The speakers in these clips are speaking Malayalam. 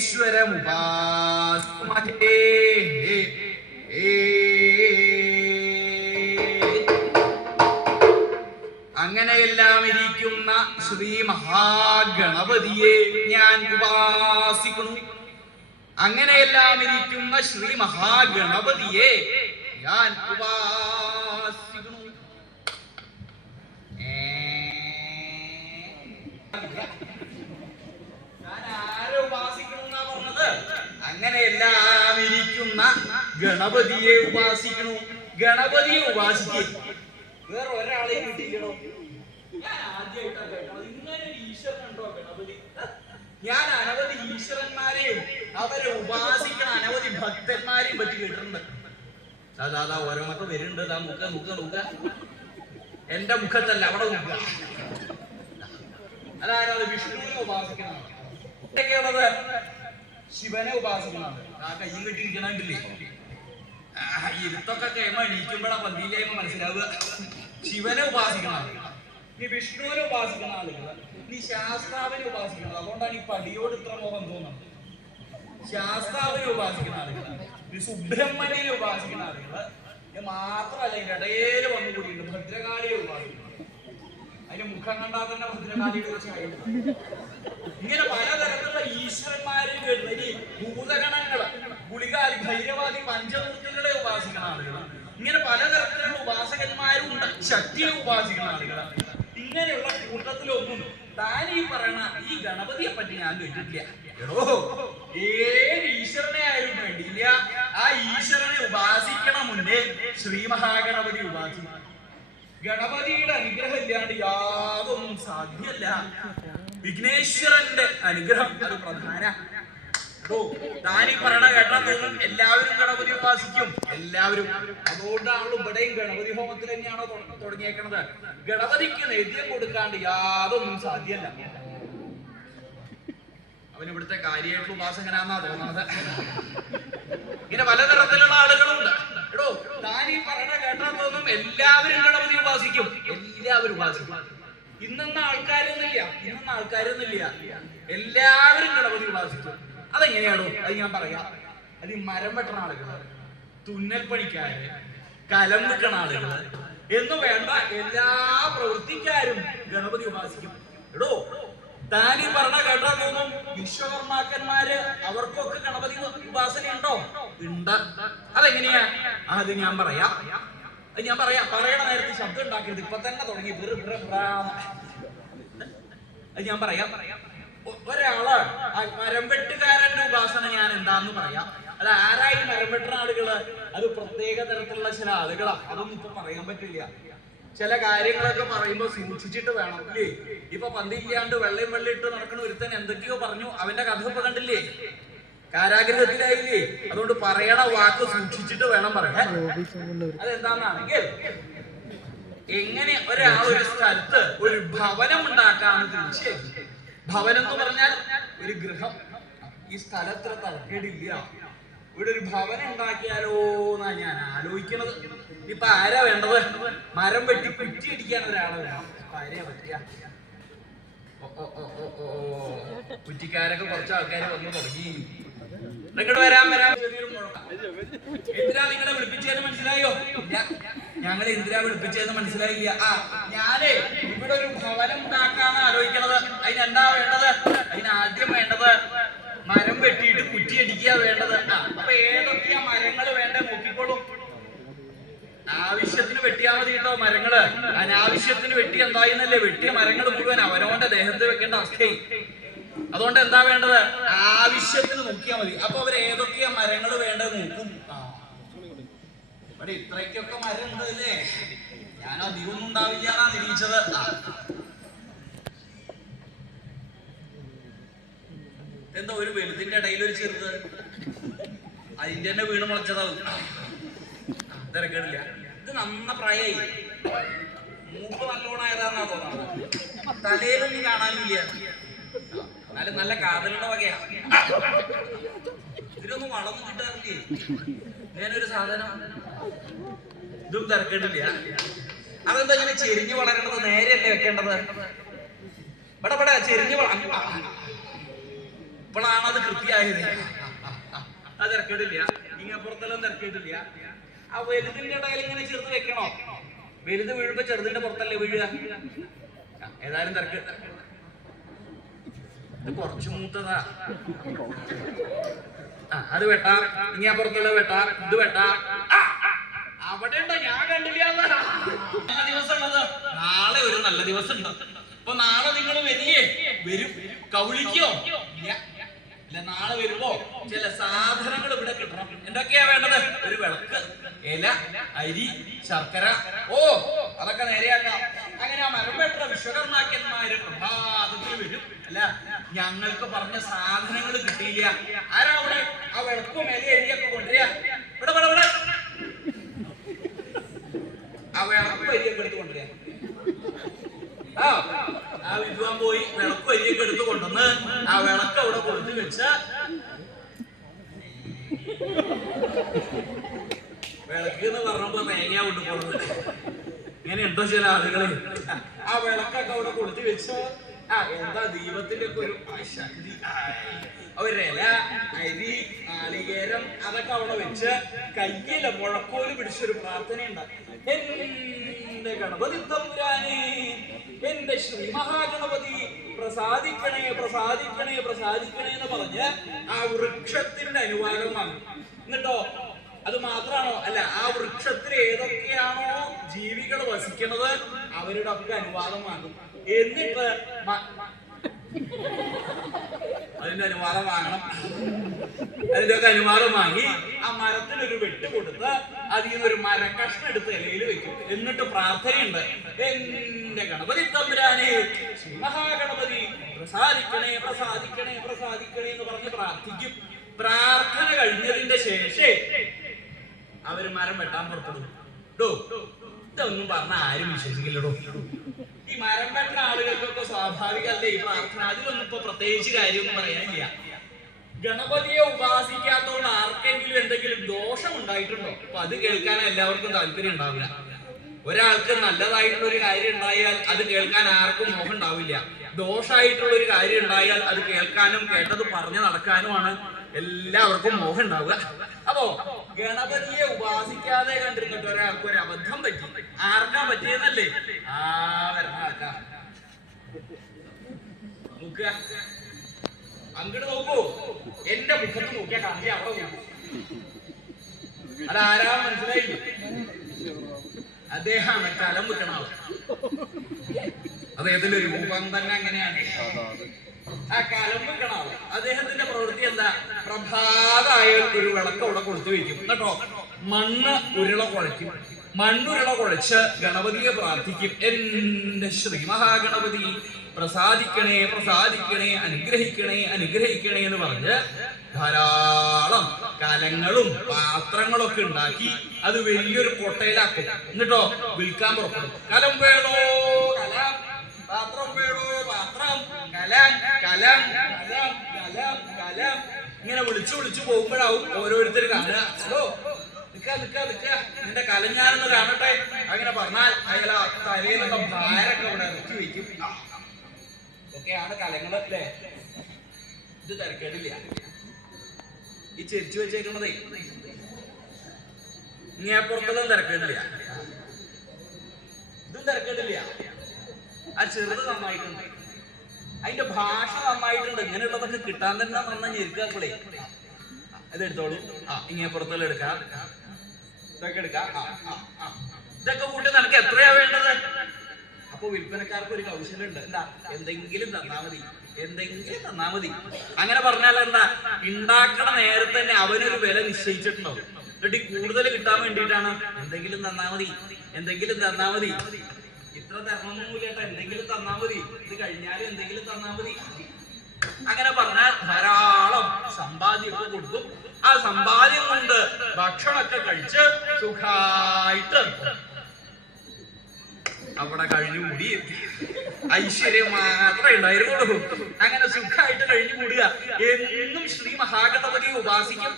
വിഘ്നേശ്വരമുപാസ്മഹേ. അങ്ങനെയെല്ലാം ഇരിക്കുന്ന ശ്രീ മഹാഗണപതിയെ ഞാൻ ഉപാസിക്കുന്നു. അങ്ങനെയെല്ലാം ഇരിക്കുന്ന ശ്രീ മഹാഗണപതിയെ ഞാൻ ഉപാസിക്കുന്നു. ഞാൻ ആരെ ഉപാസിക്കണം എന്നാ പറഞ്ഞത്? അങ്ങനെയെല്ലാം ഇരിക്കുന്ന ഗണപതിയെ ഉപാസിക്കണു. ഗണപതിയെ ഉപാസിക്കും. വേറെ ഒരാളെ കിട്ടിയില്ലടോ. ഞാൻ ആദ്യമായിട്ടാണ് കേട്ടത് ഇങ്ങനെ ഒരു ഈശ്വരൻ ഉണ്ടോ ഗണപതി. ഞാൻ അനവധി ഈശ്വരന്മാരെയും അവരെ ഉപാസിക്കണ അനവധി ഭക്തന്മാരെയും പറ്റി കേട്ടിട്ടുണ്ട്. അതാ ഓരോന്നൊക്കെ വരുന്നുണ്ട്. മുക്ക എന്റെ മുഖത്തല്ല, അവിടെ മുക്ക. അതായത് വിഷ്ണുവിനെ ഉപാസിക്കണതാണ്. എന്തൊക്കെയാണത്? ശിവനെ ഉപാസിക്കണതാണ്. ആ കയ്യും കെട്ടിയിരിക്കണില്ലേ? ഇരുത്തൊക്കെ കേമ എണീക്കുമ്പോഴാ പന്തിയിലേമ മനസ്സിലാവുക. ശിവനെ ഉപാസിക്കണതാണ്. നീ വിഷ്ണുവിനെ ഉപാസിക്കുന്ന ആളുകൾ, നീ ശാസ്താവിനെ ഉപാസിക്കുന്നത്. അതുകൊണ്ടാണ് ഈ പടിയോട് ഇത്ര മോഹം തോന്നുന്നത്. ശാസ്താവിനെ ഉപാസിക്കുന്ന ആളുകൾ, നീ സുബ്രഹ്മണ്യനെ ഉപാസിക്കുന്ന ആളുകൾ മാത്രമല്ല ഇതിന്റെ ഇടയിൽ വന്നുകൂടിയുണ്ട് ഭദ്രകാളിയെ ഉപാസിക്കുന്നത്. അതിന്റെ മുഖം കണ്ടാൽ തന്നെ ഭദ്രകാളിയെ കുറിച്ച് കഴിയുന്നു. ഇങ്ങനെ പലതരത്തിലുള്ള ഈശ്വരന്മാരെയും കേട്ടു. ഇനി ഭൂതഗണങ്ങള്, ഗുളികാലി, ഭൈരവാദി, പഞ്ചമൂർത്തികളെ ഉപാസിക്കുന്ന ആളുകൾ, ഇങ്ങനെ പലതരത്തിലുള്ള ഉപാസകന്മാരും ഉണ്ട്. ശക്തിയെ ഉപാസിക്കുന്ന ആളുകൾ. ഇങ്ങനെയുള്ള കൂട്ടത്തിലൊന്നും താൻ ഈ പറയണ ഈ ഗണപതിയെ പറ്റി ഞാൻ കേട്ടിട്ടില്ല. എടോ, ഏത് ഈശ്വരനെ ആയാലും വേണ്ടിയില്ല, ആ ഈശ്വരനെ ഉപാസിക്കണ മുന്നേ ശ്രീ മഹാഗണപതി ഉപാസിക്കണം. ഗണപതിയുടെ അനുഗ്രഹം ഇല്ലാണ്ട് യാതൊന്നും സാധ്യമല്ല. വിഘ്നേശ്വരന്റെ അനുഗ്രഹം അത് പ്രധാന. താനീ പറയണ കേട്ടാൽ തോന്നും എല്ലാവരും ഗണപതി ഉപാസിക്കും. എല്ലാവരും. അതുകൊണ്ടാണല്ലോ ഇവിടെയും ഗണപതി ഹോമത്തിൽ തന്നെയാണോ തുടങ്ങിയേക്കണത്. ഗണപതിക്ക് നേദ്യം കൊടുക്കാണ്ട് യാതൊന്നും സാധ്യമല്ല. അവൻ ഇവിടുത്തെ കാര്യമായിട്ടുള്ള ഉപാസകനാന്നാ തോന്നുന്നത്. ഇങ്ങനെ പലതരത്തിലുള്ള ആളുകളുണ്ട്. എടോ, താനീ പറയണ കേട്ടാൽ തോന്നും എല്ലാവരും ഗണപതി ഉപാസിക്കും. എല്ലാവരും ഉപാസിക്കും. ഇന്നെന്ന ആൾക്കാരൊന്നുമില്ല. എല്ലാവരും ഗണപതി ഉപാസിക്കും. അതെങ്ങനെയാണോ? അത് ഞാൻ പറയാം. അത് ഈ മരം വെട്ടണ ആളുകള്, തുന്നൽ പണിക്കാര്, കലം വെക്കണ ആളുകള് എന്ന് വേണ്ട എല്ലാ പ്രവൃത്തിക്കാരും ഗണപതി ഉപാസിക്കും. എടോ, താനീ പറഞ്ഞ കേട്ടാ തോന്നും വിശ്വകർമാക്കന്മാര് അവർക്കൊക്കെ ഗണപതി ഉപാസന ഉണ്ടോ? ഉണ്ട്. അതെങ്ങനെയാ? അത് ഞാൻ പറയാം. പറയണ നേരത്തെ ശബ്ദം ഉണ്ടാക്കരുത്. ഇപ്പൊ തന്നെ തുടങ്ങി. അത് ഞാൻ പറയാം. ഒരാള് മരംവെട്ടുകാരന്റെ ഉപാസന ഞാൻ എന്താന്ന് പറയാം. അത് ആരായി മരംവെട്ടുന്ന ആളുകള്? അത് പ്രത്യേക തരത്തിലുള്ള ചില ആളുകളാ. അതൊന്നും ഇപ്പൊ പറയാൻ പറ്റില്ല. ചില കാര്യങ്ങളൊക്കെ പറയുമ്പോ സൂക്ഷിച്ചിട്ട് വേണം. ഇല്ലേ? ഇപ്പൊ പന്തില്ലാണ്ട് വെള്ളയും ഇട്ട് നടക്കുന്ന ഒരുത്തൻ എന്തൊക്കെയോ പറഞ്ഞു. അവന്റെ കഥ ഇപ്പൊ കണ്ടില്ലേ? കാരാഗ്രഹത്തിലായില്ലേ? അതുകൊണ്ട് പറയണ വാക്ക് സൂക്ഷിച്ചിട്ട് വേണം പറയാൻ. അതെന്താന്നാണെങ്കിൽ, എങ്ങനെ ഒരാൾ ഒരു സ്ഥലത്ത് ഒരു ഭവനം ഉണ്ടാക്കാന്ന് തീർച്ചയായും. ഭവനം എന്ന് പറഞ്ഞാൽ ഒരു ഗൃഹം. ഈ സ്ഥലത്ര തർക്കേടില്ല. ഇവിടെ ഒരു ഭവനം ഉണ്ടാക്കിയാലോ എന്നാ ഞാൻ ആലോചിക്കണത്. ഇപ്പൊ ആരാ വേണ്ടത്? മരം വെട്ടി കുറ്റിയടിക്കാൻ ഒരാളെ വേണം. ആരെയാ പറ്റിയ? കുറ്റിക്കാരൊക്കെ കുറച്ച് ആൾക്കാർ വന്ന് തുടങ്ങി. ഇങ്ങോട്ട് വരാൻ ചെറിയൊരു മുഴക്കം. എന്തിനാ നിങ്ങളെ വിളിപ്പിച്ചതെന്ന് മനസ്സിലായോ? ഇല്ല, ഞങ്ങൾ എന്തിനാ വിളിപ്പിച്ചതെന്ന് മനസ്സിലായില്ല. ഞാനേ ഇവിടെ ഒരു ഭവനം ഉണ്ടാക്കാന്ന് ആലോചിക്കണത്. അതിനെന്താ വേണ്ടത്? അതിനാദ്യം വേണ്ടത് മരം വെട്ടിയിട്ട് കുറ്റിയടിക്കുക വേണ്ടത്. അപ്പൊ ഏതൊക്കെയാ മരങ്ങൾ വേണ്ട നോക്കിക്കോളൂ. ആവശ്യത്തിന് വെട്ടിയാൽ മതി കേട്ടോ മരങ്ങള്. അനാവശ്യത്തിന് വെട്ടി എന്തായിന്നല്ലേ? വെട്ടിയ മരങ്ങൾ മുഴുവൻ അവനവന്റെ ദേഹത്ത് വെക്കേണ്ട അവസ്ഥയായി. അതുകൊണ്ട് എന്താ വേണ്ടത്? ആവശ്യത്തിന് നോക്കിയാൽ മതി. അപ്പൊ അവർ ഏതൊക്കെയാ മരങ്ങൾ വേണ്ടത് നോക്കും. ഇവിടെ ഇത്രയ്ക്കൊക്കെ മരം ഉണ്ട് അല്ലേ? ഞാൻ അധികമൊന്നും ഉണ്ടാവില്ല എന്നാ നിരീക്ഷത്. എന്താ ഒരു വലുതിന്റെ ഇടയിൽ ഒരു ചെറുത്, അതിന്റെ തന്നെ വീണ് മുളച്ചതാവും. തിരക്കേടില്ല. ഇത് നന്ന പ്രായമായി. മൂപ്പ് നല്ലോണായതാന്നാ തോന്നുന്നത്. തലയിലൊന്നും കാണാനില്ല. എന്നാലും നല്ല കാതലുള്ള വകയാ. ഇതിനൊന്നും വളർന്നു കിട്ടാറില്ലേ? ഞാനൊരു സാധനം. ഇതും തിരക്കേണ്ടില്ല. അതെന്താ ഇങ്ങനെ ചെരിഞ്ഞു വളരേണ്ടത്? നേരെയല്ലേ വെക്കേണ്ടത്? ഇവിടെ ചെരിഞ്ഞു ഇപ്പോഴാണ് അത് കൃത്യമായത്. മനസ്സിലായത്? അത് തിരക്കേടില്ല, ഇങ്ങപ്പുറത്തെല്ലാം തിരക്കേടില്ല. ആ വലുതിന്റെ ഇടയിൽ ഇങ്ങനെ ചെറുത് വെക്കണോ? വലുത് വീഴുമ്പോ ചെറുതിന്റെ പുറത്തല്ലേ വീഴുക? ഏതായാലും തിരക്ക്. ഇത് കുറച്ചു മൂത്തതാ. അത് വെട്ടാ, ഇങ്ങപ്പുറത്തുള്ള വെട്ടാ, ഇത് വെട്ടാ. അവിടെ ഉണ്ടോ? ഞാൻ കണ്ടില്ല. നല്ല ദിവസം ഉള്ളത് നാളെ ഒരു നല്ല ദിവസം ഉണ്ട്. അപ്പൊ നാളെ നിങ്ങൾ വരില്ലേ? വരും. കൗളിക്കോ? ഇല്ല, നാളെ വരുമ്പോ ചില സാധനങ്ങൾ ഇവിടെ കിട്ടണം. എന്തൊക്കെയാ വേണ്ടത്? ഒരു വിളക്ക്, ഇല, അരി, ശർക്കര. ഓ, അതൊക്കെ നേരെയാക്കാം. അങ്ങനെ ആ മരം വെട്ട വിശ്വകർമാക്കന്മാര് പ്രഭാതത്തിൽ വരും. അല്ല, ഞങ്ങൾക്ക് പറഞ്ഞ സാധനങ്ങൾ കിട്ടിയില്ല. ആരാ അവിടെ ആ വിളക്കും ഇല അരിയൊക്കെ കൊണ്ടുവരിക? ഇവിടെ ഇവിടെ ഇവിടെ ആ വിളക്കും അരിയൊക്കെ എടുത്ത് കൊണ്ടുവരിക. ആ വിദ്വാൻ പോയി വിളക്കും അരിയൊക്കെ എടുത്ത് കൊണ്ടുവന്ന് ആ വിളക്ക് അവിടെ കൊടുത്തു വെച്ച്, വിളക്ക് എന്ന് പറഞ്ഞപ്പോ തേങ്ങ കൊണ്ട് പോകുന്നത് ഇങ്ങനെ ഉണ്ടോ ചില ആളുകള്? ആ വിളക്കൊക്കെ അവിടെ കൊടുത്തു വെച്ച്, എന്താ ദീപത്തിന്റെ ഒക്കെ ഒരു ശക്തി. ഒരില, അരി, നാളികേരം അതൊക്കെ അവിടെ വെച്ച് കയ്യില മുഴക്കോല് പിടിച്ചൊരു പ്രാർത്ഥനയുണ്ട്. എന്റെ ഗണപതി തമ്പുരാനെ, എന്റെ ശ്രീ മഹാഗണപതി പ്രസാദിക്കണേ, പ്രസാദിക്കണേ, പ്രസാദിക്കണേ എന്ന് പറഞ്ഞ് ആ വൃക്ഷത്തിന്റെ അനുവാദം വാങ്ങും. എന്നിട്ടോ അത് മാത്രാണോ? അല്ല, ആ വൃക്ഷത്തിൽ ഏതൊക്കെയാണോ ജീവികൾ വസിക്കുന്നത് അവരുടെ ഒക്കെ അനുവാദം വാങ്ങും. എന്നിട്ട് അതിന്റെ അനുവാദം വാങ്ങണം. അതിന്റെ ഒക്കെ അനുവാദം വാങ്ങി ആ മരത്തിനൊരു വെട്ട് കൊടുത്ത് അതിൽ നിന്നൊരു മരക്കഷ്ണം എടുത്ത് ഇലയിൽ വെക്കും. എന്നിട്ട് പ്രാർത്ഥനയുണ്ട്. എന്റെ ഗണപതി തമ്പുരാനെ, ശ്രീ മഹാഗണപതി പ്രസാദിക്കണേ, പ്രസാദിക്കണേ, പ്രസാദിക്കണേ എന്ന് പറഞ്ഞ് പ്രാർത്ഥിക്കും. പ്രാർത്ഥന കഴിഞ്ഞതിന്റെ ശേഷം അവര് മരം വെട്ടാൻ പുറപ്പെടും. ഇതൊന്നും പറഞ്ഞ ആരും വിശ്വസിക്കില്ലടോ. ഈ മരം വെട്ടുന്ന ആളുകൾക്കൊക്കെ സ്വാഭാവികമല്ലേ ഈ പ്രാർത്ഥന? അതിലൊന്നും ഇപ്പൊ പ്രത്യേകിച്ച് കാര്യമൊന്നും പറയാനില്ല. ഗണപതിയെ ഉപാസിക്കാത്തതുകൊണ്ട് ആർക്കെങ്കിലും എന്തെങ്കിലും ദോഷം ഉണ്ടായിട്ടുണ്ടോ? അപ്പൊ അത് കേൾക്കാൻ എല്ലാവർക്കും താല്പര്യം ഉണ്ടാവില്ല. ഒരാൾക്ക് നല്ലതായിട്ടുള്ള ഒരു കാര്യം ഉണ്ടായാൽ അത് കേൾക്കാൻ ആർക്കും മോഹം ഉണ്ടാവില്ല. ദോഷമായിട്ടുള്ള ഒരു കാര്യം ഉണ്ടായാൽ അത് കേൾക്കാനും കേട്ടത് പറഞ്ഞു നടക്കാനുമാണ് എല്ലാവർക്കും മോഹം ഉണ്ടാവുക. അപ്പോ ഗണപതിയെ ഉപാസിക്കാതെ കണ്ടിരുന്നിട്ട് ഒരാൾക്ക് ഒരു അബദ്ധം പറ്റി. ആർക്കാ പറ്റിയെന്നല്ലേ? വരണ നോക്കുക, അങ്ങോട്ട് നോക്കൂ. എന്റെ മുഖത്ത് നോക്കിയാ കാണിച്ച അവിടെ നോക്കൂ. അതാരാ മനസ്സിലായില്ലേ? അദ്ദേഹമാണ് കലം വെക്കണ ആള്. അദ്ദേഹത്തിന്റെ രൂപം തന്നെ അങ്ങനെയാണ്. ആ കലം വെക്കണ ആള്. അദ്ദേഹത്തിന്റെ പ്രവൃത്തി എന്താ? പ്രഭാതമായ ഒരു വിളക്ക് അവിടെ കൊടുത്തു വെക്കും. എന്നിട്ടോ മണ്ണ് ഉരുള കുഴയ്ക്കും. മണ്ണുരുള കുഴച്ച് ഗണപതിയെ പ്രാർത്ഥിക്കും. എന്റെ ശ്രീ മഹാഗണപതി പ്രസാദിക്കണേ, പ്രസാദിക്കണേ, അനുഗ്രഹിക്കണേ, അനുഗ്രഹിക്കണേ എന്ന് പറഞ്ഞ് ധാരാളം കലങ്ങളും പാത്രങ്ങളൊക്കെ ഉണ്ടാക്കി അത് വലിയൊരു കൊട്ടയിലാക്കും. എന്നിട്ടോ വിൽക്കാൻ പുറപ്പെടും. കലം വേണോ കലം, പാത്രം വേണോ പാത്രം, കലം കലം കലം കലം കലം, ഇങ്ങനെ വിളിച്ചു വിളിച്ചു പോകുമ്പോഴാവും ഓരോരുത്തർ കാണുക. ഹലോ, നിന്റെ കലം ഞാനൊന്ന് കാണട്ടെ. അങ്ങനെ പറഞ്ഞാൽ അയാൾ തലയിലുള്ള ഭാരൊക്കെ ഇവിടെ ഇറക്കി വയ്ക്കും. ഒക്കെയാണ് കലങ്ങൾ അല്ലേ? ഇത് തിരക്കേടില്ല. ഈ ചെരിച്ചു വെച്ചേക്കണതേ ഇങ്ങേപ്പുറത്തൊന്നും തിരക്കേടില്ല. ഇതും തിരക്കേടില്ല. ആ ചെറുത് നന്നായിട്ടുണ്ട്, അതിന്റെ ഭാഷ നന്നായിട്ടുണ്ട്. ഇങ്ങനെയുള്ളതൊക്കെ കിട്ടാൻ തന്നെ നന്നായി ഞെരുക്കാപ്പളേ. ഇതെടുത്തോളൂ. ഇങ്ങേപ്പുറത്തെല്ലാം എടുക്കാം, ഇതൊക്കെ എടുക്കാം. ഇതൊക്കെ കൂട്ടി നിനക്ക് എത്രയാ വേണ്ടത്? അപ്പൊ വിൽപ്പനക്കാർക്ക് ഒരു കൗശലുണ്ട്. എന്താ? എന്തെങ്കിലും തന്നാ മതി, എന്തെങ്കിലും തന്നാ മതി. അങ്ങനെ പറഞ്ഞാൽ എന്താ? ഉണ്ടാക്കണ നേരത്തെ തന്നെ അവനൊരു വില നിശ്ചയിച്ചിട്ടുണ്ടാവും. എന്നിട്ട് കൂടുതൽ കിട്ടാൻ വേണ്ടിയിട്ടാണ് എന്തെങ്കിലും തന്നാ മതി, എന്തെങ്കിലും തന്നാ മതി. ഇത്ര തരണമൊന്നുമില്ല കേട്ടോ, എന്തെങ്കിലും തന്നാ മതി, ഇത് കഴിഞ്ഞാലും എന്തെങ്കിലും തന്നാ മതി. അങ്ങനെ പറഞ്ഞാൽ ധാരാളം സമ്പാദ്യമൊക്കെ കൊടുക്കും. ആ സമ്പാദ്യം കൊണ്ട് ഭക്ഷണമൊക്കെ കഴിച്ച് സുഖായിട്ട് അവിടെ കഴിഞ്ഞു കൂടി. ഐശ്വര്യം മാത്രമേ ഉണ്ടായിരുന്നുള്ളൂ. അങ്ങനെ സുഖമായിട്ട് കഴിഞ്ഞു കൂടുക. എന്നും ശ്രീ മഹാഗണപതിയെ ഉപാസിക്കും.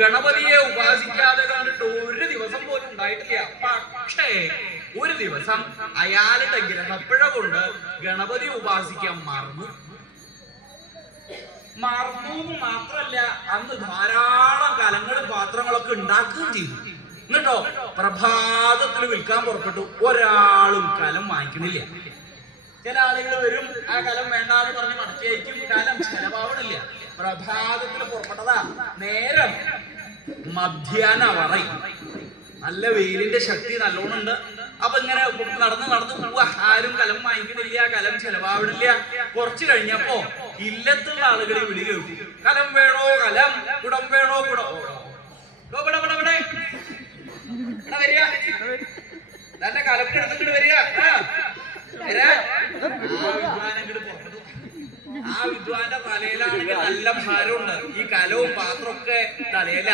ഗണപതിയെ ഉപാസിക്കാതെ കണ്ടിട്ട് ഒരു ദിവസം പോലും ഉണ്ടായിട്ടില്ല. പക്ഷേ ഒരു ദിവസം അയാളുടെ ഗ്രഹപ്പിഴ കൊണ്ട് ഗണപതി ഉപാസിക്കാൻ മറന്നു. മറന്നു മാത്രല്ല അന്ന് ധാരാളം കലങ്ങളും പാത്രങ്ങളൊക്കെ ഉണ്ടാക്കുകയും ചെയ്തു. എന്നിട്ടോ പ്രഭാതത്തിൽ വിൽക്കാൻ പുറപ്പെട്ടു. ഒരാളും കലം വാങ്ങിക്കണില്ല. ചില ആളുകൾ വരും, ആ കലം വേണ്ടാന്ന് പറഞ്ഞ് മടക്കിയേക്കും, കലം ചെലവാവണില്ല. പ്രഭാതത്തിൽ പുറപ്പെട്ടതാ. നേരം മധ്യാഹ്നം പറയും. നല്ല വെയിലിന്റെ ശക്തി നല്ലോണം ഉണ്ട്. അപ്പൊ ഇങ്ങനെ നടന്ന് പോവാ. ആരും കലം വാങ്ങിക്കണില്ല, കലം ചെലവാവണില്ല. കുറച്ചു കഴിഞ്ഞപ്പോ ഇല്ലത്തുള്ള ആളുകളെ വിളി കേട്ടു. കലം വേണോ കലം, കുടം വേണോ കുടം. വരിക, തന്റെ കലം എടുത്തിട്ട് വരിക. ആ വിദ്വാന്റെ തലയിലാണെങ്കിൽ നല്ല ഭാരമുണ്ട്. ഈ കലവും പാത്രമൊക്കെ തലയില.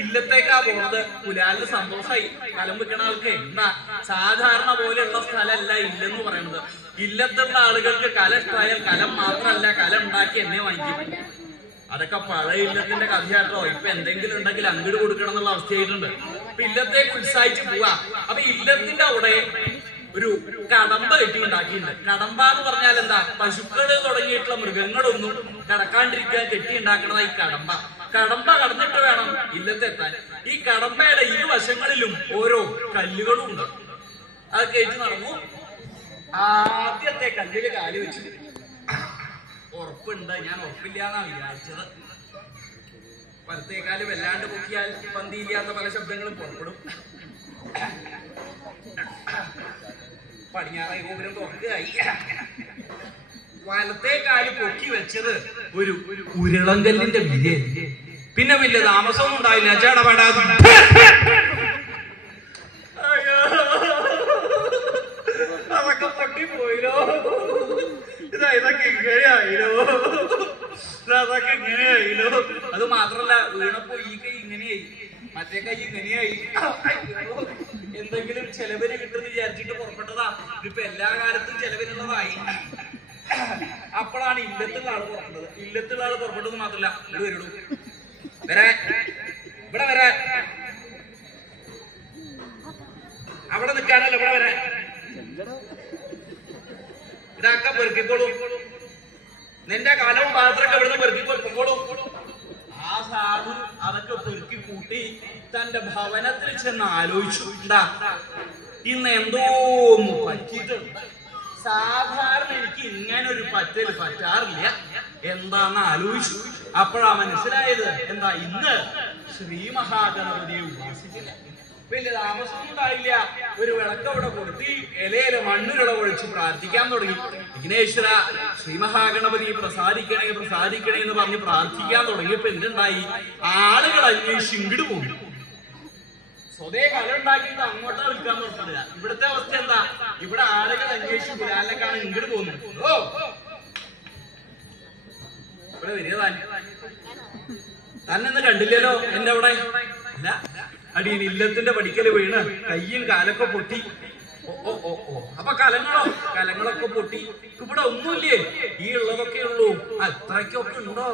ഇല്ലത്തേക്കാ പോണത്. കുലാലിന് സന്തോഷമായി. കലം വിൽക്കണ ആൾക്ക് എന്താ സാധാരണ പോലെയുള്ള സ്ഥലമല്ല ഇല്ലെന്ന് പറയുന്നത്. ഇല്ലത്തുള്ള ആളുകൾക്ക് കല ഇഷ്ടമായാൽ കലം മാത്രമല്ല, കലം ഉണ്ടാക്കി എന്നെ വാങ്ങിക്കും. അതൊക്കെ പഴയ ഇല്ലത്തിന്റെ കഥയാട്ടോ. ഇപ്പൊ എന്തെങ്കിലും ഉണ്ടെങ്കിൽ അങ്ങോട്ട് കൊടുക്കണം എന്നുള്ള അവസ്ഥയായിട്ടുണ്ട്. അപ്പൊ ഇല്ലത്തേക്ക് ഉത്സാഹിച്ച് പോവാ. അപ്പൊ ഇല്ലത്തിന്റെ അവിടെ ഒരു കടമ്പ കെട്ടി ഉണ്ടാക്കിയിട്ടുണ്ട്. കടമ്പ എന്ന് പറഞ്ഞാൽ എന്താ? പശുക്കള് തുടങ്ങിയിട്ടുള്ള മൃഗങ്ങളൊന്നും കടക്കാണ്ടിരിക്കാൻ കെട്ടി ഉണ്ടാക്കണതായി കടമ്പ. കടമ്പ കടന്നിട്ട് വേണം ഇല്ലത്തെത്താൻ. ഈ കടമ്പയുടെ ഇരുവശങ്ങളിലും ഓരോ കല്ലുകളും ഉണ്ട്. അത് കയറ്റി നടന്നു. ആദ്യത്തെ കല്ലില് കാല് വെച്ചു. ഉറപ്പുണ്ട്, ഞാൻ ഉറപ്പില്ല എന്നാ വിചാരിച്ചത്. വലത്തേക്കാല് വല്ലാണ്ട് പൊക്കിയാൽ പന്തിയില്ലാത്ത പല ശബ്ദങ്ങളും പുറപ്പെടും. പടിഞ്ഞാറേ ഗോപുരം തുറക്കുകയായി. വലത്തേക്കാല് പൊക്കി വെച്ചത് ഒരു ഉരുളങ്കല്ലിന്റെ വില. പിന്നെ വലിയ താമസമൊന്നും ഉണ്ടായില്ല. ചേടപെടാ അതൊക്കെ പൊട്ടിപ്പോയില്ലോ. ഇതൊക്കെ ഇങ്ങനെയായില്ലോ, അതൊക്കെ ഇങ്ങനെയായില്ലോ. അത് മാത്രല്ല, വീണപ്പോ ഈ കൈ ഇങ്ങനെയായി, മറ്റേ കൈ ഇങ്ങനെയായി. എന്തെങ്കിലും ചെലവിന് കിട്ടുമെന്ന് വിചാരിച്ചിട്ട് പുറപ്പെട്ടതാ. ഇതിപ്പോ എല്ലാ കാലത്തും ചെലവിനുള്ളതായി. അപ്പോഴാണ് ഇല്ലത്തുള്ള ആള് പുറപ്പെട്ടത്. ഇല്ലത്തുള്ള ആള് പുറപ്പെട്ടത് മാത്രല്ല, ഇവിടെ വരൂ, വരാൻ, ഇവിടെ വരാൻ. അവിടെ നിൽക്കാനല്ല, ഇവിടെ വരാൻ. ഇതൊക്കെ പെറുക്കിക്കോളൂ. നിന്റെ കാലവും പാത്രമൊക്കെ ഇവിടുന്ന് പെറുക്കിക്കോളൂ. ആ സാധു അതൊക്കെ പെറുക്കി കൂട്ടി തന്റെ ഭവനത്തിൽ ചെന്ന് ആലോചിച്ചു. എന്താ ഇന്ന് എന്തോ ഒന്ന് പറ്റിയിട്ടുണ്ട്. സാധാരണ എനിക്ക് ഇങ്ങനെ ഒരു പറ്റൽ പറ്റാറില്ല. എന്താന്ന് ആലോചിച്ചു. അപ്പോഴാ മനസ്സിലായത്, എന്താ ഇന്ന് ശ്രീ മഹാഗണപതിയെ ഉപാസിക്കില്ല. വലിയ താമസമൊന്നും ഉണ്ടായില്ല. ഒരു വിളക്ക് അവിടെ കൊടുത്തി ഇലയിലെ മണ്ണുകളെ ഒഴിച്ച് പ്രാർത്ഥിക്കാൻ തുടങ്ങി. വിഘ്നേശ്വര, ശ്രീ മഹാഗണപതി പ്രസാദിക്കണേ പ്രസാദിക്കണേ എന്ന് പറഞ്ഞ് പ്രാർത്ഥിക്കാൻ തുടങ്ങിയപ്പോ എന്തുണ്ടായി? ആളുകൾ അന്വേഷിച്ച് ഇങ്ങോട്ട് പോകും. സ്വതേ കല ഉണ്ടാക്കിയിട്ട് അങ്ങോട്ടാ വിൽക്കാൻ പുറപ്പെടുക. ഇവിടുത്തെ അവസ്ഥ എന്താ? ഇവിടെ ആളുകൾ അന്വേഷിച്ച് പുരാലിലേക്കാണ് ഇങ്ങോട്ട് പോകുന്നത്. ഓ ഇവിടെ വരിക തന്നെ കണ്ടില്ലല്ലോ എന്റെ അവിടെ. അല്ല, അടിയൻ ഇല്ലത്തിന്റെ പടിക്കല് വീണ് കയ്യും കാലൊക്കെ പൊട്ടി. അപ്പൊ കലങ്ങളൊക്കെ പൊട്ടി. ഇവിടെ ഒന്നുമില്ലേ? ഈ ഉള്ളതൊക്കെ ഉള്ളൂ. അത്രയ്ക്കൊക്കെ ഉണ്ടോ?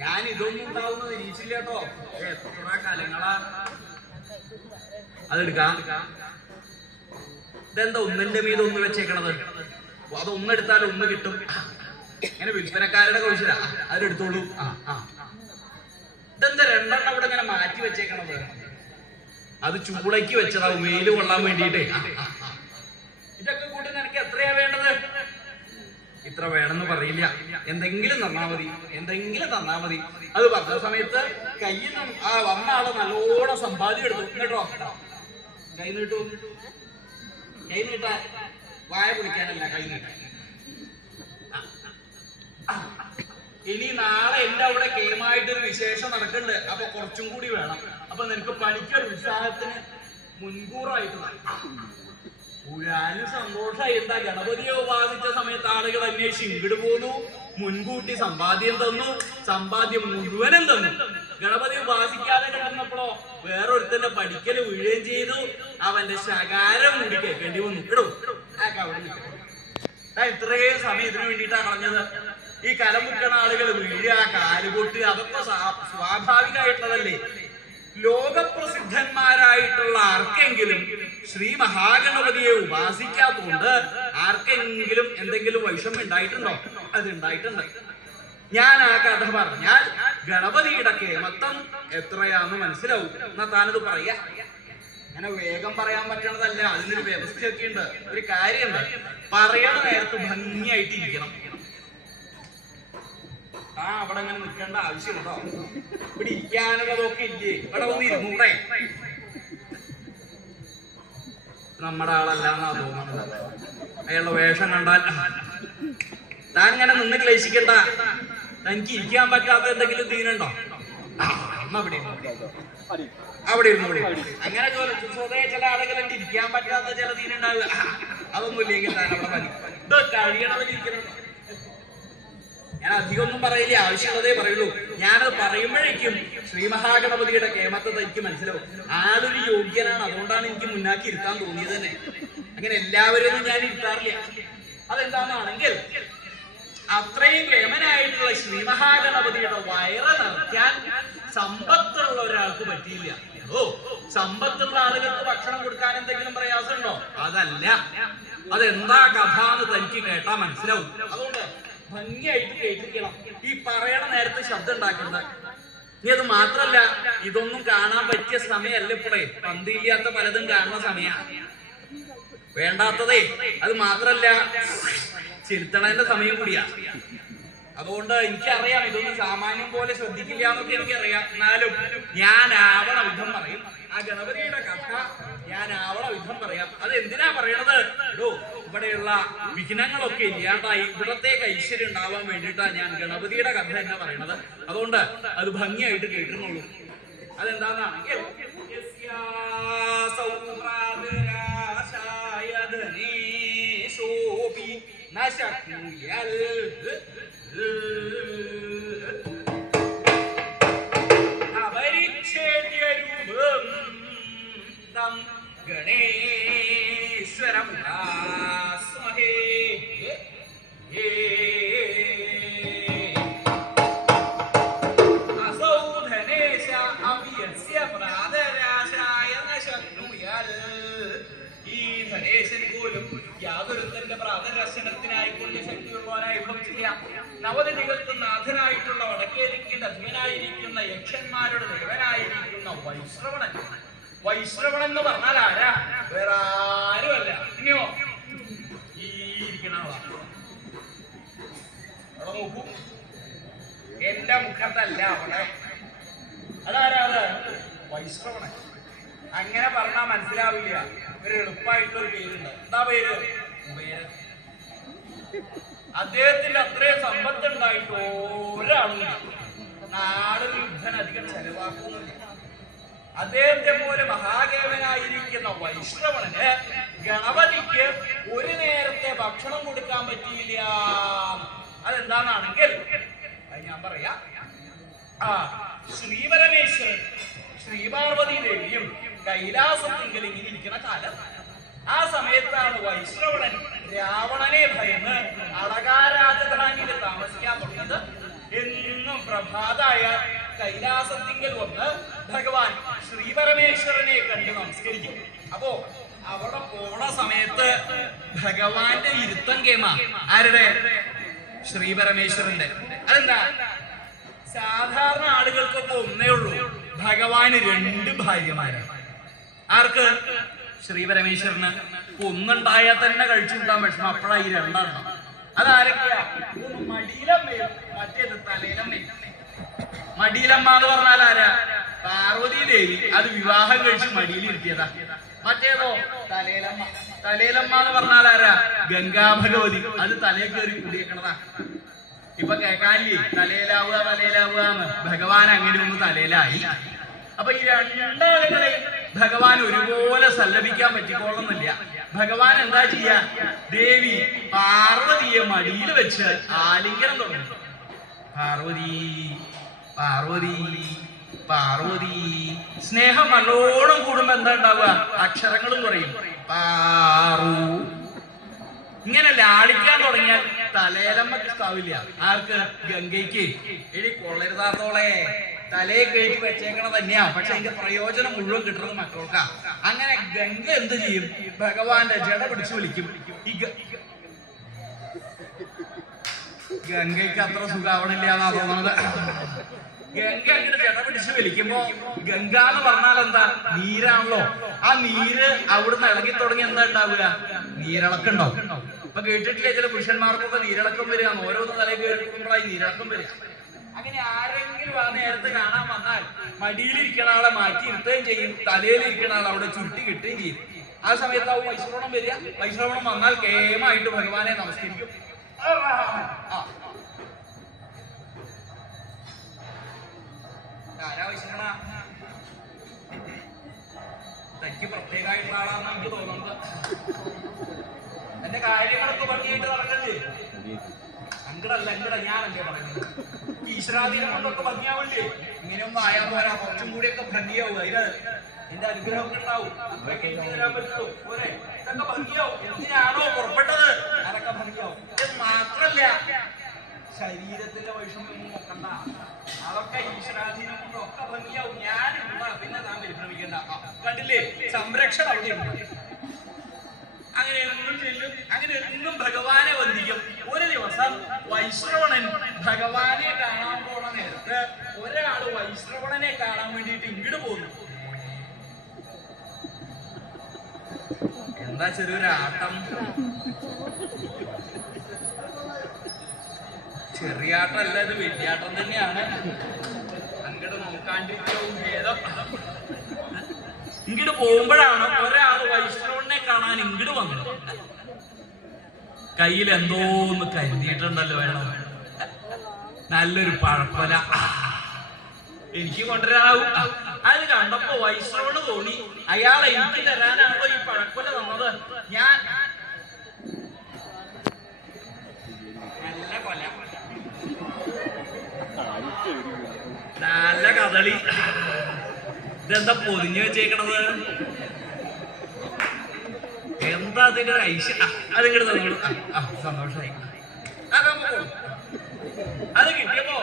ഞാൻ ഇതൊന്നും ഉണ്ടാവുന്ന നിരീക്ഷില്ല കേട്ടോ. എത്ര കലങ്ങളാ. അതെടുക്കാം. ഇതെന്താ ഒന്നിന്റെ മീത് ഒന്ന് വെച്ചേക്കണത്? അതൊന്നെടുത്താൽ ഒന്ന് കിട്ടും. ഇങ്ങനെ വിൽപ്പനക്കാരുടെ കൗശല. അതെടുത്തോളൂ. ഇതെന്താ രണ്ടെണ്ണം അവിടെ ഇങ്ങനെ മാറ്റി വെച്ചേക്കണത്? അത് ചൂളയ്ക്ക് വെച്ചതാവും, വെയില് കൊള്ളാൻ വേണ്ടിട്ടേ. ഇതൊക്കെ കൂട്ടി നിനക്ക് എത്രയാ വേണ്ടത്? ഇത്ര വേണമെന്ന് പറയില്ല. എന്തെങ്കിലും തന്നാ മതി, എന്തെങ്കിലും തന്നാ മതി. അത് പറഞ്ഞ സമയത്ത് കയ്യിൽ നിന്ന് ആ വന്ന ആള് നല്ലോണം സമ്പാദ്യം എടുത്തു. കേട്ടോ, കൈ നീട്ടു. കൈ നീട്ടാൻ വായ പിടിക്കാനല്ല, കൈ നീട്ടാൻ. ഇനി നാളെ എന്റെ അവിടെ കേമായിട്ടൊരു വിശേഷം നടക്കുന്നുണ്ട്. അപ്പൊ കുറച്ചും കൂടി വേണം. അപ്പൊ നിനക്ക് പണിക്കൊരു ഉത്സാഹത്തിന് മുൻകൂറായിട്ട് പുരാനും സന്തോഷമായി. എന്താ, ഗണപതിയെ ഉപാസിച്ച സമയത്ത് ആളുകൾ അന്വേഷിച്ച് ഇങ്ങോട്ട് പോന്നു. മുൻകൂട്ടി സമ്പാദ്യം തന്നു. സമ്പാദ്യം മുഴുവനും തന്നു. ഗണപതി ഉപാസിക്കാതെ കിടന്നപ്പോഴോ വേറൊരുത്തന്റെ പഠിക്കല് വീഴുകയും ചെയ്തു. അവന്റെ ശകാരം കൂടി കേൾക്കേണ്ടി വന്നു. ഇടൂ അവിടെ നിൽക്കട്ടെ. ഇത്രയും സമയം ഇതിനു വേണ്ടിയിട്ടാ കളഞ്ഞത്. ഈ കലം മുക്കണ ആളുകൾ വീഴുക, കാലുപൊട്ട്, അതൊക്കെ സ്വാഭാവികമായിട്ടുള്ളതല്ലേ. ലോകപ്രസിദ്ധന്മാരായിട്ടുള്ള ആർക്കെങ്കിലും ശ്രീ മഹാഗണപതിയെ ഉപാസിക്കാത്തതുകൊണ്ട് ആർക്കെങ്കിലും എന്തെങ്കിലും വൈഷമ്യം ഉണ്ടായിട്ടുണ്ടോ? അത് ഉണ്ടായിട്ടുണ്ട്. ഞാൻ ആ കഥ പറഞ്ഞാൽ ഗണപതിയുടെ കേമത്തം എത്രയാന്ന് മനസ്സിലാവും. എന്നാ താനത് പറയാ. അങ്ങനെ വേഗം പറയാൻ പറ്റണതല്ല, അതിനൊരു വ്യവസ്ഥയൊക്കെ ഉണ്ട്, ഒരു കാര്യമുണ്ട്. പറയണ നേരത്ത് ഭംഗിയായിട്ടിരിക്കണം. ആ അവിടെ അങ്ങനെ നിൽക്കേണ്ട ആവശ്യമുണ്ടോ? ഇവിടെ ഇരിക്കാനുള്ളതൊക്കെ ഇല്ലേ? ഇവിടെ ഒന്ന് ഇരുന്നൂടെ? നമ്മുടെ ആളല്ലാന്നാ തോന്നുന്നത്. അയാളുടെ വേഷം കണ്ടാൽ താൻ ഇങ്ങനെ നിന്ന് ക്ലേശിക്കണ്ട. തനിക്ക് ഇരിക്കാൻ പറ്റാത്ത എന്തെങ്കിലും തീരുണ്ടോ? അവിടെ ഇരുന്നോളൂ. അങ്ങനെ സ്വതേ ചില ആളുകളുണ്ട് ഇരിക്കാൻ പറ്റാത്ത ചില തീരുണ്ടാവുക. അതൊന്നും ഇല്ലെങ്കിൽ താൻ അവിടെ മതി. ഇത് കഴിയണവരിക്കണോ? ഞാൻ അധികം ഒന്നും പറയില്ല, ആവശ്യമുള്ളതേ പറയുള്ളൂ. ഞാനത് പറയുമ്പോഴേക്കും ശ്രീ മഹാഗണപതിയുടെ കേമത്തെ എനിക്ക് മനസ്സിലാവും. ആളൊരു യോഗ്യനാണ്, അതുകൊണ്ടാണ് എനിക്ക് മുന്നാക്കി ഇരുത്താൻ തോന്നിയത് തന്നെ. അങ്ങനെ എല്ലാവരും ഞാൻ ഇരുത്താറില്ല. അതെന്താണെന്നാണെങ്കിൽ അത്രയും കേമനായിട്ടുള്ള ശ്രീ മഹാഗണപതിയുടെ വയറ് നിറയ്ക്കാൻ സമ്പത്തുള്ള ഒരാൾക്ക് പറ്റിയില്ല. ഓ, സമ്പത്തുള്ള ആളുകൾക്ക് ഭക്ഷണം കൊടുക്കാൻ എന്തെങ്കിലും പ്രയാസമുണ്ടോ? അതല്ല. അതെന്താ കഥ എന്ന് തനിക്ക് കേട്ടാ മനസ്സിലാവും. അതുകൊണ്ട് ഭംഗിയായിട്ട് കേട്ടിരിക്കണം. ഈ പറയണ നേരത്തെ ശബ്ദം ഉണ്ടാക്കുന്നത്. ഇനി അത് മാത്രല്ല, ഇതൊന്നും കാണാൻ പറ്റിയ സമയമല്ല ഇപ്പോഴേ. പന്തിയില്ലാത്ത പലതും കാണുന്ന സമയമാണ്. വേണ്ടാത്തതേ. അത് മാത്രല്ല, ചെലുത്തണന്റെ സമയം കൂടിയാ. അതുകൊണ്ട് എനിക്കറിയാം ഇതൊന്നും സാമാന്യം പോലെ ശ്രദ്ധിക്കില്ല എന്നൊക്കെ എനിക്കറിയാം. എന്നാലും ഞാൻ ആവണ വിധം പറയും. ആ ഗണപതിയുടെ കഥ ഞാൻ ആവണ വിധം പറയാം. അത് എന്തിനാ പറയണത്? ഇവിടെയുള്ള വിഘ്നങ്ങളൊക്കെ ഇല്ലാണ്ടായി ഇവിടത്തേക്ക് ഐശ്വര്യം ഉണ്ടാവാൻ വേണ്ടിയിട്ടാണ് ഞാൻ ഗണപതിയുടെ കഥ തന്നെ പറയണത്. അതുകൊണ്ട് അത് ഭംഗിയായിട്ട് കേട്ടിരുന്നുള്ളൂ. അതെന്താണെന്നാണെങ്കിൽ ഗണേശ്വരം യാതൊരുത്തന്റെ പ്രാതരശനത്തിനായിക്കൊണ്ട് ശക്തിയുള്ളവനായി ഭവിച്ചില്ല. നവതികൾക്ക് നാഥനായിട്ടുള്ള വടക്കേദിക്കിന്റെ അധിപനായിരിക്കുന്ന യക്ഷന്മാരുടെ ദേവനായിരിക്കുന്ന വൈശ്രവണൻ. വൈശ്രവണൻ എന്ന് പറഞ്ഞാൽ ആരാ? വേറെ ആരുമല്ല. ഇനിയോ ഈ ഇരിക്കണ ആളാണ്. അവിടെ നോക്കൂ, എന്റെ മുഖത്തല്ല അവിടെ. അതാരാ? വൈശ്രവണൻ. അങ്ങനെ പറഞ്ഞാൽ മനസ്സിലാവില്ല. ഒരു എളുപ്പമായിട്ടൊരു പേരുണ്ട്. എന്താ പേര്? കുബേരൻ. അദ്ദേഹത്തിന്റെ അത്രയും സമ്പത്ത് ഉണ്ടായിട്ട് ഒരാളും നാടൊരു യുദ്ധം അധികം ചെലവാക്കുന്നില്ല. അദ്ദേഹത്തെ പോലെ മഹാദേവനായിരിക്കുന്ന വൈഷ്ണവന് ഗണപതിക്ക് ഒരു നേരത്തെ ഭക്ഷണം കൊടുക്കാൻ പറ്റിയില്ല. അതെന്താണെണെങ്കിൽ അത് ഞാൻ പറയാം. ശ്രീപരമേശ്വരൻ ശ്രീപാർവതി ദേവിയും കൈലാസത്തിങ്കിൽ ഇങ്ങനെ ഇരിക്കുന്ന കാലം. ആ സമയത്താണ് വൈശ്രവണൻ രാവണനെ ഭയന്ന് അളകാരാജധാനിയിൽ താമസിക്കാൻ തുടങ്ങിയത്. എന്നും പ്രഭാതായ കൈലാസത്തിങ്കിൽ വന്ന് ഭഗവാൻ ശ്രീപരമേശ്വരനെ കണ്ട് നമസ്കരിക്കും. അപ്പോ അവിടെ പോണ സമയത്ത് ഭഗവാന്റെ ഇരുത്തം കേമ ആരുടെ? ശ്രീപരമേശ്വരന്റെ. അതെന്താ? സാധാരണ ആളുകൾക്കൊക്കെ ഒന്നേ ഉള്ളൂ, ഭഗവാന് 2 ഭാര്യമാരാണ്. ആർക്ക്? ശ്രീപരമേശ്വരന്. ഒന്നുണ്ടായാൽ തന്നെ കഴിച്ചു കൂട്ടാൻ വിഷമം. അപ്പോഴായി 2 അതാരൊക്കെയാ? ഒന്ന് മടിയിലമ്മയും മറ്റേത് തലയിലമ്മയും. മടിയിലമ്മ എന്ന് പറഞ്ഞാൽ ആരാ? പാർവതി ദേവി. അത് വിവാഹം കഴിച്ച് മടിയിൽ ഇരുത്തിയതാ. മറ്റേതോ തലയിലമ്മ. തലയിലമ്മ എന്ന് പറഞ്ഞാൽ ആരാ? ഗംഗാഭഗവതി. അത് തലയിൽ കയറി കുടിയേക്കണതാ. ഇപ്പൊ കേൾക്കാനില്ലേ? തലയിലാവുക തലയിലാവുക എന്ന്. ഭഗവാൻ അങ്ങനെ ഒന്ന് തലയിലായി. അപ്പൊ ഈ 2 ആളുകളെ ഭഗവാൻ ഒരുപോലെ സല്ലപിക്കാൻ പറ്റിക്കോളുന്നില്ല. ഭഗവാൻ എന്താ ചെയ്യാ? ദേവി പാർവതിയെ മടിയിൽ വെച്ച് ആലിംഗനം തുടങ്ങി. പാർവതി പാർവതി പാർവതി. സ്നേഹം നല്ലോണം കൂടുമ്പോ എന്താ ഉണ്ടാവുക? അക്ഷരങ്ങളും കുറയും. പാറു. ഇങ്ങനെ ലാളിക്കാൻ തുടങ്ങിയാൽ തലയിലമ്മക്ക് ഇഷ്ടാവില്ല. ആർക്ക്? ഗംഗയ്ക്ക്. എടി കൊള്ളരുതാത്തോളെ, തലയെ കയറ്റി വെച്ചേക്കണ തന്നെയാ, പക്ഷെ അതിന്റെ പ്രയോജനം മുഴുവൻ കിട്ടുന്നത് മക്കൾക്കാ. അങ്ങനെ ഗംഗ എന്ത് ചെയ്യും? ഭഗവാന്റെ ജട പിടിച്ചു വിളിക്കും. ഈ ഗംഗയ്ക്ക് അത്ര സുഖാവണില്ല എന്നാ തോന്നുന്നത്. ഗംഗ അങ്ങോട്ട് ജട പിടിച്ച് വലിക്കുമ്പോ ഗംഗ എന്ന് പറഞ്ഞാൽ എന്താ? നീരാണല്ലോ. ആ നീര് അവിടുന്ന് ഇളകി തുടങ്ങി എന്താ ഉണ്ടാവുക? നീരിളക്കം ഉണ്ടാവും. ഇപ്പൊ കേട്ടിട്ടില്ലേ ചില പുരുഷന്മാർക്കൊക്കെ നീരിളക്കം വരിക, ഓരോന്ന് തലയിൽ കയറിക്കുമ്പോഴായി നീരിളക്കം വരിക. അങ്ങനെ ആരെങ്കിലും ആ നേരത്ത് കാണാൻ വന്നാൽ മടിയിലിരിക്കുന്ന ആളെ മാറ്റി ഇരുത്തുകയും ചെയ്യും, തലയിലിരിക്കുന്ന ആൾ അവിടെ ചുരുട്ടി കിട്ടുകയും ചെയ്യും. ആ സമയത്താവും വൈശ്രവണം വരിക. വൈശ്രവണം വന്നാൽ കേമായിട്ട് ഭഗവാനെ നമസ്കരിക്കും. ആരാ വൈശ്രവണ? തനിക്ക് പ്രത്യേകമായിട്ടുള്ള ആളാണെന്ന് എനിക്ക് തോന്നുന്നത്. എന്റെ കാര്യങ്ങളൊക്കെ ഭംഗിയായിട്ട് നടക്കണ്ടേ? ഞാനല്ലേ പറയുന്നത്. ഈശ്വരാധീനം കൊണ്ടൊക്കെ ഭംഗിയാവില്ലേ? ഇങ്ങനെയൊന്നും ആയാൽ പോരാ, കുറച്ചും കൂടിയൊക്കെ ഭംഗിയാവും. അതിന് എന്റെ അനുഗ്രഹമൊക്കെ ഉണ്ടാവും. അത്രയൊക്കെ എനിക്ക് തരാൻ പറ്റുള്ളൂ. പോരെ, ഇതൊക്കെ ഭംഗിയാവും. എന്തിനാണോ പുറപ്പെട്ടത് അതൊക്കെ ഭംഗിയാവും. ഇത് മാത്രല്ല, ശരീരത്തിന്റെ വൈഷമ്യം നോക്കണ്ട, അതൊക്കെ ഈശ്വരാധീനം കൊണ്ടൊക്കെ ഭംഗിയാവും. ഞാനില്ല, പിന്നെ താൻ പരിഭ്രമിക്കണ്ട. കണ്ടില്ലേ, സംരക്ഷണം അവിടെയുണ്ട്. അങ്ങനെ എന്നും ചെല്ലും, അങ്ങനെ എന്നും ഭഗവാനെ വന്ദിക്കും. ഒരു ദിവസം വൈശ്രവണൻ ഭഗവാനെ കാണാൻ പോണ നേരത്ത് ഒരാള് വൈശ്രവണനെ കാണാൻ വേണ്ടിയിട്ട് ഇങ്ങോട്ട് പോന്നു. എന്താ ചെറിയൊരാട്ടം? ചെറിയാട്ടല്ല, ഇത് വലിയാട്ടം തന്നെയാണ്. അങ്ങോട്ട് നോക്കാണ്ടിരിക്കും ഭേദം. ഇങ്ങോട്ട് പോകുമ്പോഴാണ് ഒരാള് വൈഷ്ണവനെ കാണാൻ ഇങ്ങോട്ട് വന്നത്. കയ്യിൽ എന്തോന്ന് കരുതിയിട്ടുണ്ടല്ലോ, വേണം നല്ലൊരു പഴപ്പല എനിക്ക് കൊണ്ടുവരാവും. അത് കണ്ടപ്പോ വൈഷ്ണവന് തോന്നി അയാളെ എനിക്ക് തരാനാണല്ലോ ഈ പഴക്കൊല തന്നത്. ഞാൻ നല്ല കൊല, നല്ല കദളി, ഇതെന്താ പൊതിഞ്ഞു വെച്ചേക്കണത്? എന്താ അതിന്റെ ഒരു ഐശ്വര്യ? അതിങ്ങോട്ട് തന്നോളൂ. സന്തോഷമായി. അത് കിട്ടിയപ്പോ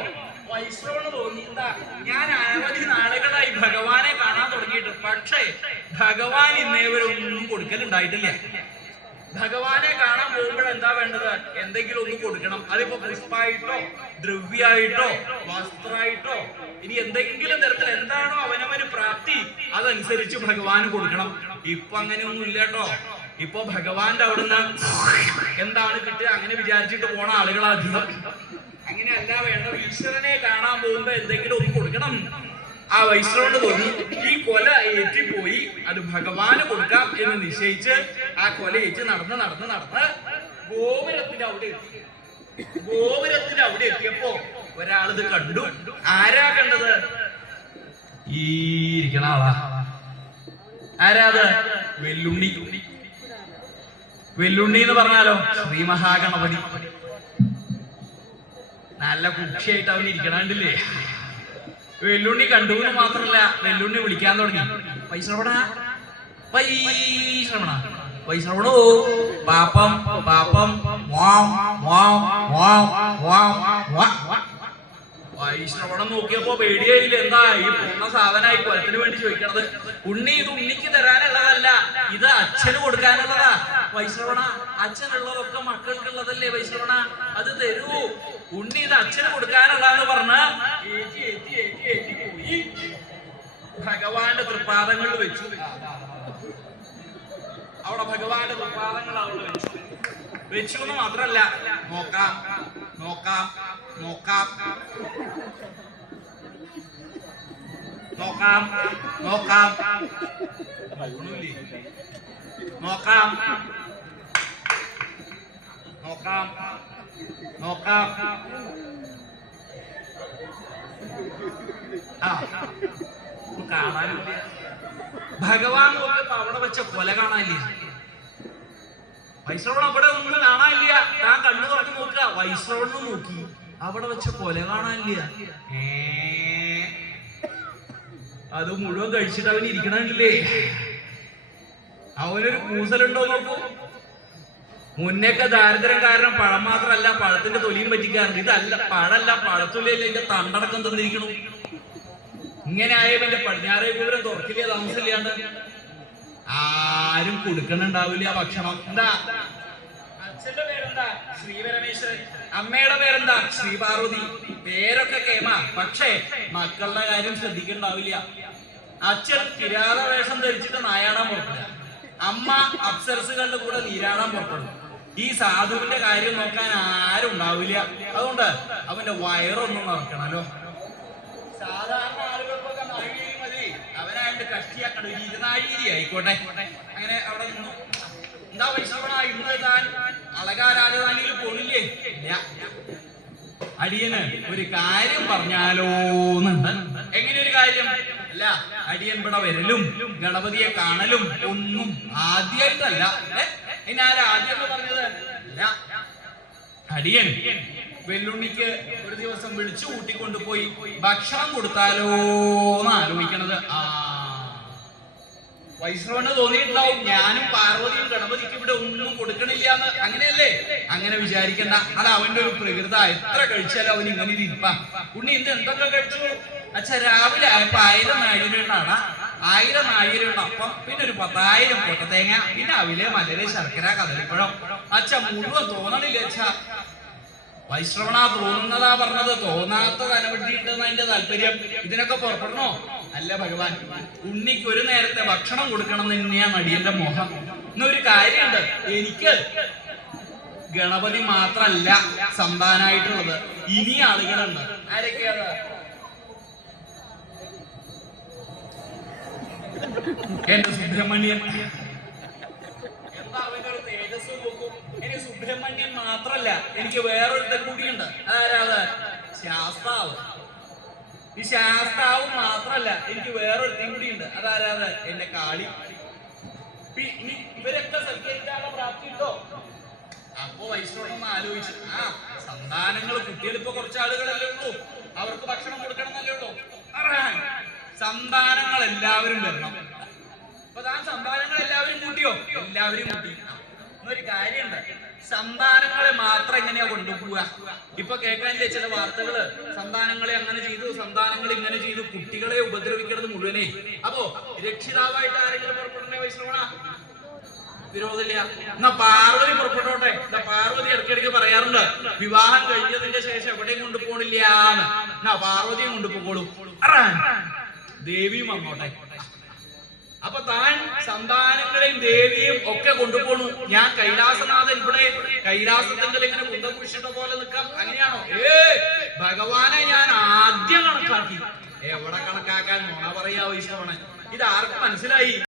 വൈഷ്ണവന് തോന്നി, എന്താ ഞാൻ അനവധി നാളുകളായി ഭഗവാനെ കാണാൻ തുടങ്ങിയിട്ട്, പക്ഷേ ഭഗവാൻ ഇന്നേവരൊന്നും കൊടുക്കലുണ്ടായിട്ടില്ല. ഭഗവാനെ കാണാൻ പോകുമ്പോൾ എന്താ വേണ്ടത്? എന്തെങ്കിലും ഒന്ന് കൊടുക്കണം. അതിപ്പോ പുഷ്പായിട്ടോ ദ്രവ്യായിട്ടോ വസ്ത്രമായിട്ടോ ഇനി എന്തെങ്കിലും തരത്തിൽ എന്താണോ അവനവന് പ്രാപ്തി അതനുസരിച്ച് ഭഗവാന് കൊടുക്കണം. ഇപ്പൊ അങ്ങനെയൊന്നും ഇല്ല കേട്ടോ. ഇപ്പൊ ഭഗവാന്റെ അവിടുന്ന് എന്താണ് കിട്ടുക അങ്ങനെ വിചാരിച്ചിട്ട് പോണ ആളുകളധികം. അങ്ങനെയല്ല വേണ്ടത്. ഈശ്വരനെ കാണാൻ പോകുമ്പോ എന്തെങ്കിലും ഒന്ന് കൊടുക്കണം. ആ വൈഷ്ണവന് തോന്നി ഈ കൊല ഏറ്റിപ്പോയി, അത് ഭഗവാന് കൊടുക്കാം എന്ന് നിശ്ചയിച്ച് ആ കൊല ഏറ്റ് നടന്ന് നടന്ന് നടന്ന് ഗോപുരത്തിന്റെ അവിടെ എത്തി. ഗോപുരത്തിന്റെ അവിടെ എത്തിയപ്പോ ഒരാളിത് കണ്ടു. ആരാ കണ്ടത്? ഈ ഇരിക്കണ ആളാ. ആരാത്? വെല്ലുണ്ണി. വെല്ലുണ്ണി എന്ന് പറഞ്ഞാലോ ശ്രീ മഹാഗണപതി. നല്ല കുക്ഷിയായിട്ട് അവൻ ഇരിക്കണണ്ടില്ലേ? വെല്ലുണ്ണി കണ്ടു എന്ന് മാത്രല്ല, വെല്ലുണ്ണി വിളിക്കാൻ തുടങ്ങി. വൈശ്രവണ, വൈശ്രവണ, വൈശ്രവണോ, പാപം പാപം. വൈഷ്ണവണം നോക്കിയപ്പോ പേടിയായില്ല. എന്താ ഈ പൂർണ്ണ സാധനമായി കൊലത്തിന് വേണ്ടി ചോദിക്കണത്? ഉണ്ണി, ഇത് ഉണ്ണിക്ക് തരാനുള്ളതല്ല, ഇത് അച്ഛന് കൊടുക്കാനുള്ളതാ. വൈഷ്ണവണ, അച്ഛനുള്ളതൊക്കെ മക്കൾക്കുള്ളതല്ലേ വൈഷ്ണവണ, അത് തരൂ. ഉണ്ണി ഇത് അച്ഛന് കൊടുക്കാനുള്ളതെന്ന് പറഞ്ഞ് ഏറ്റി ഏറ്റി ഏറ്റി ഏറ്റി പോയി ഭഗവാന്റെ തൃപ്പാദങ്ങളിൽ വെച്ചു. അവിടെ ഭഗവാന്റെ തൃപ്പാദങ്ങൾ അവിടെ വെച്ചു. വെച്ചു എന്ന് മാത്രല്ല, നോക്കാം നോക്കാം നോക്കാം നോക്കാം നോക്കാം നോക്കാം നോക്കാം നോക്കാം. കാണാനില്ല. ഭഗവാൻ നോക്കിയപ്പോ അവിടെ വെച്ച കൊല കാണാനില്ല. വൈശ്രവണം അവിടെ ഒന്നും കാണാനില്ല. താൻ കണ്ണു തുറന്ന് നോക്കുക. വൈശ്രവണം നോക്കി, അവിടെ വെച്ച കൊല കാണാനില്ല. അത് മുഴുവൻ കഴിച്ചിട്ട് അവൻ ഇരിക്കണില്ലേ? അവനൊരു കൂസലുണ്ടോ നോക്കൂ. മുന്നേക്കെ ദാരിദ്ര്യം കാരണം പഴം മാത്രമല്ല പഴത്തിന്റെ തൊലിയും പറ്റിക്കാറുണ്ട്. ഇതല്ല, പഴല്ല, പഴത്തൊലിയല്ല, ഇതിന്റെ തണ്ടടക്കം തന്നിരിക്കണം. ഇങ്ങനെ ആയവന്റെ പടിഞ്ഞാറേ ഗോപുരം തുറക്കില്ല, താമസമില്ലാണ്ട്. ആരും കൊടുക്കണുണ്ടാവില്ല ഭക്ഷണം. എന്താ? അച്ഛൻ അച്ഛന്റെ പേരെന്താ? ശ്രീപരമേശ്വരൻ. അമ്മയുടെ പേരെന്താ? ശ്രീപാർവതി. പേരൊക്കെ കേമ, പക്ഷേ മക്കളുടെ കാര്യം ശ്രദ്ധിക്കണ്ടാവില്ല. അച്ഛൻ കിരാത വേഷം ധരിച്ചിട്ട് നായാടാൻ പുറപ്പെടുക, അമ്മ അപ്സരസുകളുടെ കൂടെ നീരാടാൻ പുറപ്പെടും. ഈ സാധുവിന്റെ കാര്യം നോക്കാൻ ആരും ഉണ്ടാവില്ല. അതുകൊണ്ട് അവന്റെ വയറൊന്നും നടക്കണല്ലോ. സാധാരണ ആളുകൾക്കൊക്കെ നാഴികേരി മതി, അവനായിട്ട് കഷ്ടിയാക്കണ്ട, ഒരു 20 ആയിക്കോട്ടെ. അങ്ങനെ അവിടെ നിന്നു. എന്താ വൈഷ്ണവണ, ഇന്ന് താൻ അളകാ രാജധാനിയിൽ പോണില്ലേ? ഇല്ല. അടിയന് ഒരു കാര്യം പറഞ്ഞാലോന്നുണ്ട്. എങ്ങനെ ഒരു കാര്യം? അല്ല, അടിയൻ ഇവിടെ വരലും ഗണപതിയെ കാണലും ഒന്നും ആദ്യമായിട്ടല്ല. ഇനി ആരാദ്യം എന്ന് പറഞ്ഞത്? അല്ല, അടിയൻ വെല്ലുണ്ണിക്ക് ഒരു ദിവസം വിളിച്ചു കൂട്ടിക്കൊണ്ടുപോയി ഭക്ഷണം കൊടുത്താലോന്ന് ആലോചിക്കണത്. വൈഷ്ണവന് തോന്നിയിട്ടുണ്ടാവും ഞാനും പാർവതിയും ഗണപതിക്ക് ഇവിടെ ഒന്നും കൊടുക്കണില്ല എന്ന്. അങ്ങനെയല്ലേ? അങ്ങനെ വിചാരിക്കണ്ട. അത് അവന്റെ ഒരു പ്രകൃത. എത്ര കഴിച്ചാലും അവൻ ഇങ്ങനെ ഇരിപ്പാ. ഉണ്ണി ഇന്ന് എന്തൊക്കെ കഴിച്ചു? അച്ഛ, രാവിലെ ആയപ്പോ 1000 നാഴികരുണ്ടാണ്, 1000 നാഴികരുണ്ട് അപ്പം, പിന്നെ ഒരു 10,000 പൊട്ടത്തേങ്ങ, പിന്നെ അവിലെ മലര് ശർക്കര കദളിപ്പഴം. അച്ഛ, മുഴുവൻ തോന്നണില്ല അച്ഛ. വൈശ്രവണ, തോന്നുന്നതാ പറഞ്ഞത്, തോന്നാത്ത കനവെട്ടിയിട്ടെന്ന് അതിന്റെ താല്പര്യം. ഇതിനൊക്കെ പുറപ്പെടണോ? അല്ല ഭഗവാൻ, ഉണ്ണിക്ക് ഒരു നേരത്തെ ഭക്ഷണം കൊടുക്കണം എന്ന് തന്നെയാണ് അടിയന്റെ മോഹം. എന്നൊരു കാര്യമുണ്ട്, എനിക്ക് ഗണപതി മാത്രല്ല സന്താനായിട്ടുള്ളത്, ഇനി ആളുകളുണ്ട്. ആരൊക്കെയാണ്? എന്റെ സുബ്രഹ്മണ്യൻ. എന്താ അവന്റെ ഒരു തേജസ് നോക്കും. ഇനി സുബ്രഹ്മണ്യൻ മാത്രല്ല, എനിക്ക് വേറൊരുത്തൻ കൂടിയുണ്ട്. ആരാത്? ശാസ്താവ്. ഈ ശാസ്താവ് മാത്രല്ല, എനിക്ക് വേറൊരുത്തൻ കൂടിയുണ്ട്. അതാരാത്? എന്റെ കാളി. ഇനി ഇവരൊക്കെ സൽക്കരിക്കാനുള്ള പ്രാപ്തി ഉണ്ടോ? അപ്പൊ വൈഷ്ണവൊന്ന് ആലോചിച്ചു. സന്താനങ്ങൾ, കുട്ടികൾ ഇപ്പൊ കുറച്ച് ആളുകളല്ലേ ഉള്ളൂ, അവർക്ക് ഭക്ഷണം കൊടുക്കണം എന്നല്ലേ ഉള്ളൂ. സന്താനങ്ങൾ എല്ലാവരും വരണം. അപ്പൊ താൻ സന്താനങ്ങൾ എല്ലാവരും കൂട്ടിയോ? എല്ലാവരും കൂട്ടി. എന്നൊരു കാര്യമുണ്ട്, സന്താനങ്ങളെ മാത്രം എങ്ങനെയാ കൊണ്ടുപോവുക? ഇപ്പൊ കേൾക്കാനില്ലേ ചില വാർത്തകള്, സന്താനങ്ങളെ അങ്ങനെ ചെയ്തു, സന്താനങ്ങൾ ഇങ്ങനെ ചെയ്തു, കുട്ടികളെ ഉപദ്രവിക്കുന്നത് മുഴുവനെ. അപ്പോ രക്ഷിതാവായിട്ട് ആരെങ്കിലും പുറപ്പെടണേ വൈഷ്ണവണ? വിരോധമില്ല. എന്നാ പാർവതി പുറപ്പെട്ടോട്ടെ. പാർവതി ഇടയ്ക്കിടയ്ക്ക് പറയാറുണ്ട്, വിവാഹം കഴിഞ്ഞതിന്റെ ശേഷം എവിടെയും കൊണ്ടുപോകണില്ല എന്ന്. എന്നാ പാർവതിയും കൊണ്ടുപോകോളൂ. ദേവിയും വന്നോട്ടെ. അപ്പൊ താൻ സന്താനങ്ങളെയും ദേവിയും ഒക്കെ കൊണ്ടുപോണു. ഞാൻ കൈലാസനാഥൻ ഇവിടെ കൈലാസത്തിൽ ഇങ്ങനെ കുന്തം കുഴിച്ചിട്ട പോലെ നിൽക്കാം, അങ്ങനെയാണോ? ഭഗവാനെ ഞാൻ ആദ്യം കണക്കാക്കി. എവിടെ കണക്കാക്കാൻ? നുണ പറയാ വൈഷ്ണവണ്. ഇത് ആർക്ക് മനസ്സിലായി?